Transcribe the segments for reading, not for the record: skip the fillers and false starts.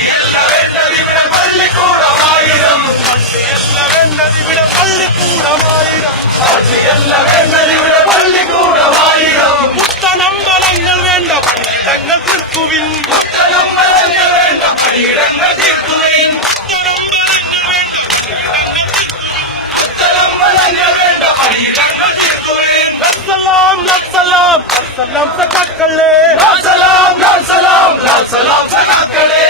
പള്ളിയല്ല വേണ്ടതിവിടെ പള്ളിക്കൂടമായിരം പള്ളിയല്ല വേണ്ടതിവിടെ പള്ളിക്കൂടമായിരം പള്ളിയല്ല വേണ്ടതിവിടെ പള്ളിക്കൂടമായിരം പുത്തനമ്പലങ്ങൾ വേണ്ട പണിയിടങ്ങൾ തീർക്കുവിൻ പുത്തനമ്പലങ്ങൾ വേണ്ട പണിയിടങ്ങൾ തീർക്കുവിൻ പുത്തനമ്പലങ്ങൾ വേണ്ട പണിയിടങ്ങൾ തീർക്കുവിൻ സലാം സലാം സലാം സഖാക്കളെ സലാം സലാം സലാം സഖാക്കളെ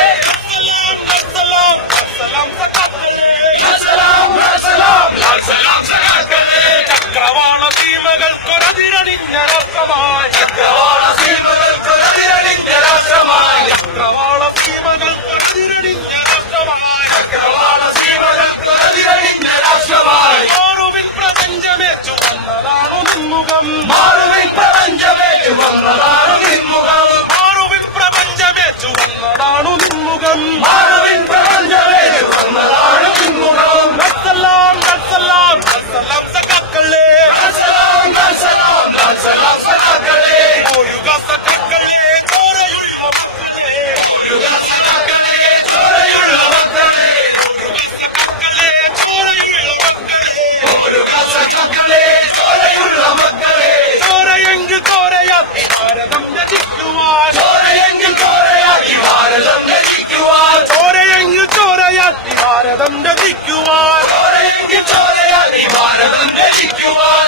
സലാം സലാം സഖാക്കളെ സലാം സലാം സലാം സഖാക്കളെ ചക്രവാള സീമകൾക്കൊരതിരണിഞ്ഞ രാഷ്ട്രമായി ചക്രവാള സീമകൾക്കൊരതിരണിഞ്ഞ രാഷ്ട്രമായി ചക്രവാള സീമകൾക്കൊരതിരണിഞ്ഞ രാഷ്ട്രമായി ചക്രവാള സീമകൾക്കൊരതിരണിഞ്ഞ രാഷ്ട്രമായി മാറുവിൻ പ്രപഞ്ചമേറ്റു വന്നതാണു നിൻമുഖം മാറുവിൻ പ്രപഞ്ചമേറ്റു വന്നതാണു നിൻമുഖം മാറുവിൻ പ്രപഞ്ചമേറ്റു വന്നതാണു നിൻമുഖം മാറുവിൻ പ്രപഞ്ചമേറ്റു വന്നതാണു നിൻമുഖം സലാം സലാം സലാം സഖാക്കളെ സലാം സലാം സലാം സഖാക്കളെ ഓരുക സഖാക്കളെ ചോരയുള്ള മക്കളെ ഓരുക സഖാക്കളെ ചോരയുള്ള മക്കളെ ഓരുക സഖാക്കളെ ചോരയുള്ള മക്കളെ ഓരുക സഖാക്കളെ ചോരയുള്ള മക്കളെ ചോരയെങ്കിൽ ചോരയാക്കി ഭാരതം രചിക്കുവാൻ ചോരയെങ്കിൽ ചോരയാക്കി ഭാരതം രചിക്കുവാൻ ചോരയെങ്കിൽ ചോരയാക്കി ഭാരതം രചിക്കുവാൻ ചോരയെങ്കിൽ ചോരയാക്കി ഭാരതം രചിക്കുവാൻ